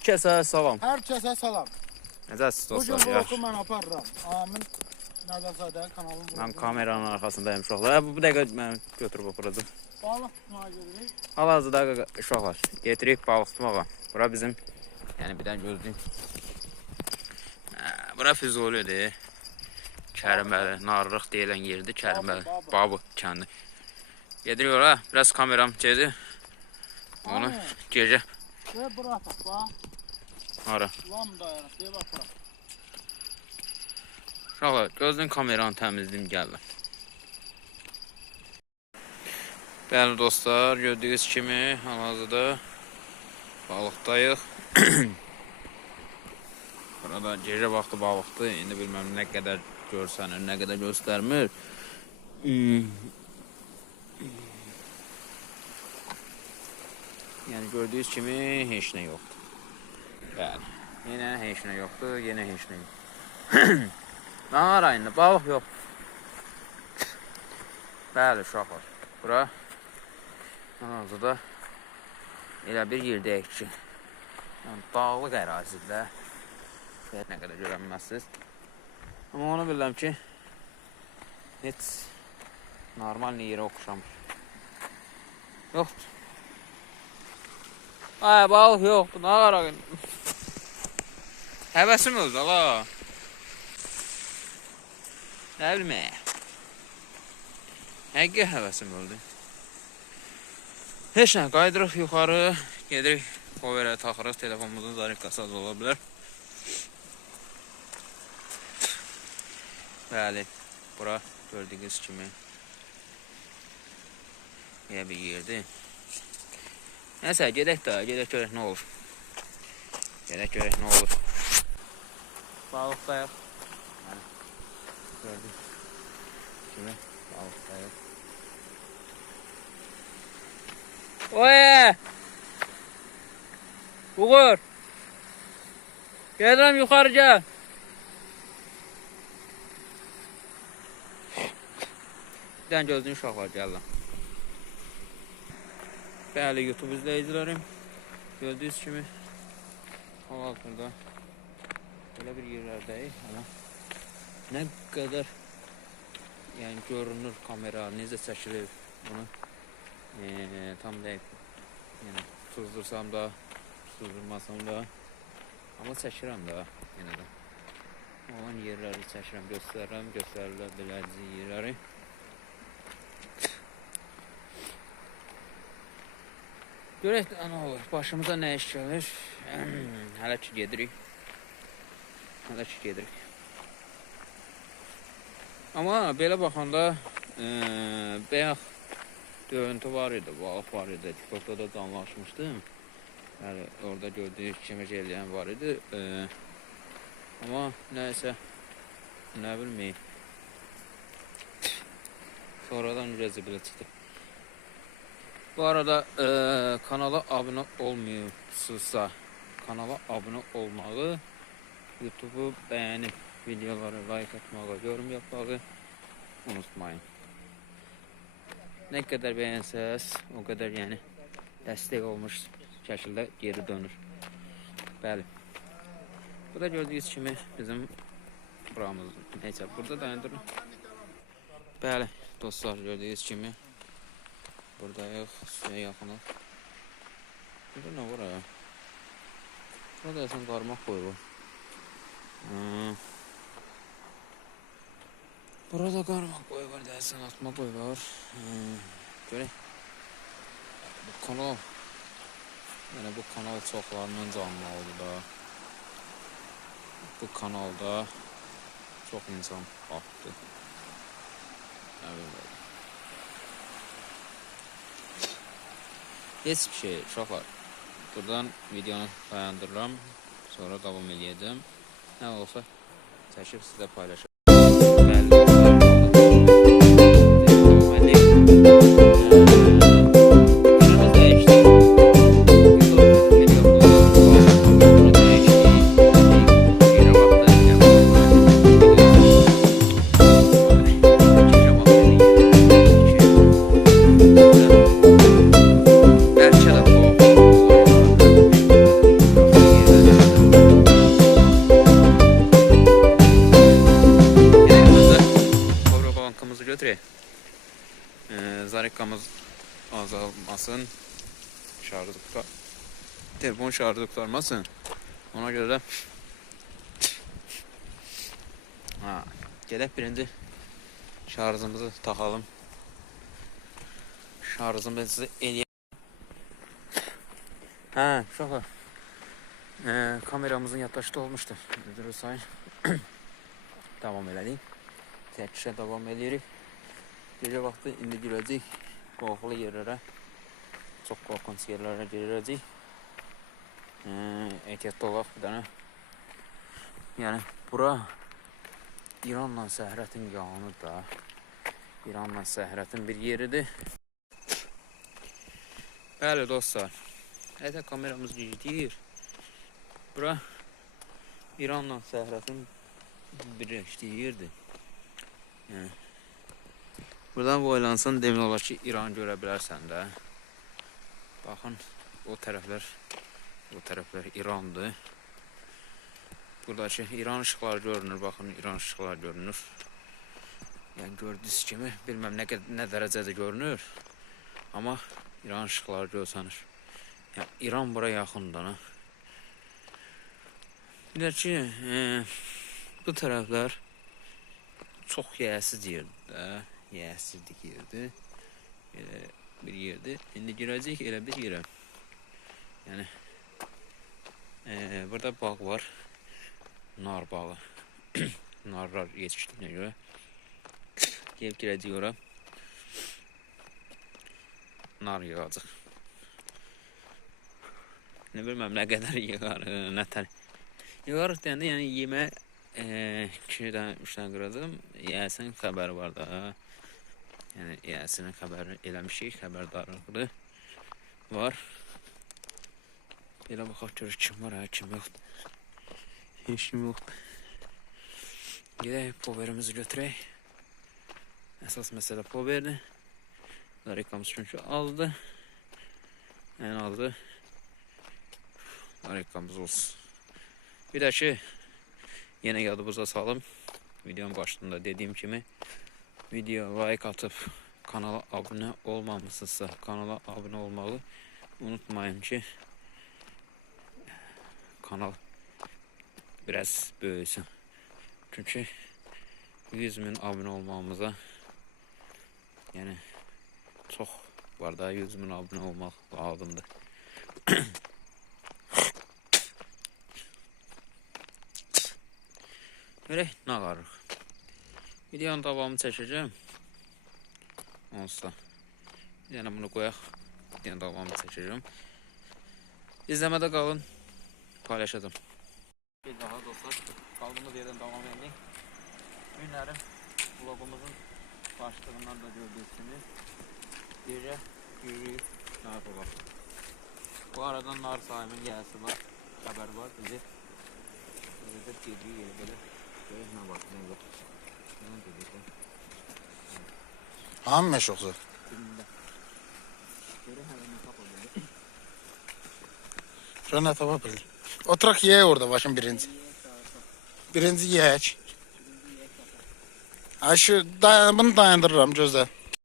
Hər kəsə salam. Hər kəsə salam. Necəsiz dostlar? Bugün vlogu mən aparıram. Amin Nəzərzadə kanalım vlogu. Mən kameranın arxasındayım uşaqlar. Bu dəqiqə mən götürüb aparacağım. Balıq tutmağa gedirik. Hal-hazırda uşaqlar getiririk balıq tutmağa. Bura bizim, yəni bir dənə gözləyim. Bura Füzulidir. Kərimbəli, Narırıq deyilən yerdir. Kərimbəli, Babı kəndi. Gedirik ora. Biraz kameram gezi. Onu gecə. Və bura ataq, bax. Ara. Lam dayanır, deyə bax bura. Uşaqlar, gözlüyün kameranı təmizləyim gəldim. Bəli dostlar, gördüyünüz kimi hal-hazırda balıqdayıq. Burada gecə vaxtı balıqdır. İndi bilməm nə qədər görsənir, nə qədər göstərmir. Yəni gördüyünüz kimi heç nə yoxdur. Bəli, yenə heç nə yoxdur, yenə heç nə yoxdur. Nahar ayında balıq yox. Bəli uşaqlar, bura hal-hazırda elə bir yerdəyik ki, yəni dağlıq ərazidə nə qədər görənməzsiniz. Amma onu bilirəm ki, heç normal yerə oxşamır. Yoxdur. Ay, balıq yoxdur, nə qaraq. Həvəsim öldü, ala. Nə bilmək. Həqiqə həvəsim öldü. Heç nə, qaydırıq yuxarı, gedirik, o verə taxırıq, telefonumuzun zarifqası az ola bilər. Bəli, bura gördüyünüz kimi elə bir yerdir. Nəsə, gedək görək nə olur. Gedək görək nə olur. Balıqdayıq. Gördük kimi balıqdayıq. Oye! Uğur! Gedirəm yuxarı gəl. Bir dənə gözlüyün uşaqlar gəldim. Bəli, YouTube izləyicilərim. Gördüyünüz kimi hal-hazırda belə bir yerlərdəyik. Amma nə qədər yəni görünür kamera, necə çəkilir bunu tam deyib. Yəni tuzdursam da, tuzdurmasam da, amma çəkirəm də yenə də. Olan yerləri çəkirəm, göstərirəm, göstərilə biləcək yerləri. Görək də nə olur, başımıza nə iş gəlir. Hələ ki gedirik. Amma belə baxanda bəyək görüntü var idi, balıq var idi. TikTokda da canlaşmışdım. Yəni, orada gördüyünüz kimi eləyən var idi. Amma nəysə, nə bilməyim. Sonradan zibilə çıxdı. Bu arada kanala abunə olmayıbsınızsa, kanala abunə olmağı, YouTube'u bəyənib, videoları like atmağı, yorum yapmağı unutmayın. Nə qədər bəyənsəz, o qədər yəni dəstək olmuş şəkildə geri dönür. Bəli. Bu da gördüyünüz kimi bizim buramızdır. Neysə, burada dayandırın. Bəli, dostlar, gördüyünüz kimi buradayıq, suya yaxınıq. Burada nə var ya? Burada əsən qarmaq qoyulur. Burada qarmaq qoyu var, dəsən atma qoyu var. Görək. Bu kanal, yəni bu kanal çoxlarının canlıdır da. Bu kanalda çox insan baxdı. Heç bir şey, uşaqlar. Buradan videonu dayandırıram, sonra davam edəcəm. Nə olsa çəkib sizlə paylaşacağım. batarikamız azalmasın. Telefon şarjı kurtarmasın. Ona göre de gelip birinci şarjımızı takalım. Şarjımızı eləyək. Uşaqlar. Kameramızın yaddaşı olmuştu. Müdürü sayın. Devam elədik. Çəkişə devam edirik. Gece vakti indi girəcək qorxulu yerlərə. Çox qorxunç yerlərə girəcək. Ehtiyatlı olaq bir dənə. Yəni bura İranla Səhrətin yanı da. İranla Səhrətin bir yeridir. Bəli dostlar. Hətta kameramız gidir. Bura İranla Səhrətin birləşdiyi yerdir. Yəni buradan boylansan demək olar ki, İran görə bilərsən də. Baxın, o tərəflər İrandır. Buradakı İran ışıqları görünür, baxın, İran ışıqları görünür. Yəni gördüyünüz kimi, bilməm nə dərəcədə görünür. Amma İran ışıqları görsənir. Yəni İran bura yaxındır. Bir də ki, bu tərəflər çox yəsiz yerdir. Yəsizlik yerdir. Elə bir yerdir. İndi girəcək elə bir yerə. Yəni burada bağ var. Nar bağı. Narlar yetişdiyinə görə. Gəlib girəcək ora. Nar yığacaq. Ne bilmem ne kadar yığar, ne tər. Yığarıq deyəndə, yəni yemə 2 dənə 3 dənə qıracam. Yəsin xəbəri var da. Yəni yəsinin xəbəri eləmişik, xəbərdarlığı var. Belə baxaq görək kim var, kim yoxdur. Heç kim yoxdur. Gedək poverimizi götürək. Əsas məsələ poverdir. Rekamız çünki azdır. En azı rekamız olsun. Bir də ki, yine yadımıza salım. Videonun başında dediğim kimi video like atıp kanala abone olmamışsınızsa kanala abone olmağı unutmayın ki kanal biraz büyüsün. Çünkü 100.000 abone olmamıza yani çok var da 100.000 abone olmak lazımdır. Öyle ne varıq? Videonun davamını çəkəcəm. Olsa. Bir dənə bunu qoyaq. Videonun davamını çəkəcəm. İzləmədə qalın. Paylaşacağım. Bir daha dostlar. Kaldığımız yerden devam edelim. Günlərim vlogumuzun başlığından da gördüğünüz gece yürüyüp nar var. Bu arada nar sahimin gelsi var. Haber var bizi. Bizi de geliyor böyle. Ne bak ne yok. Ne dedi? Hamı meşhursu. Şöyle tava böyle. Oturak ye orada başın birinci. Birinci yiyek. Ay şu bunu dayandırıram gözle.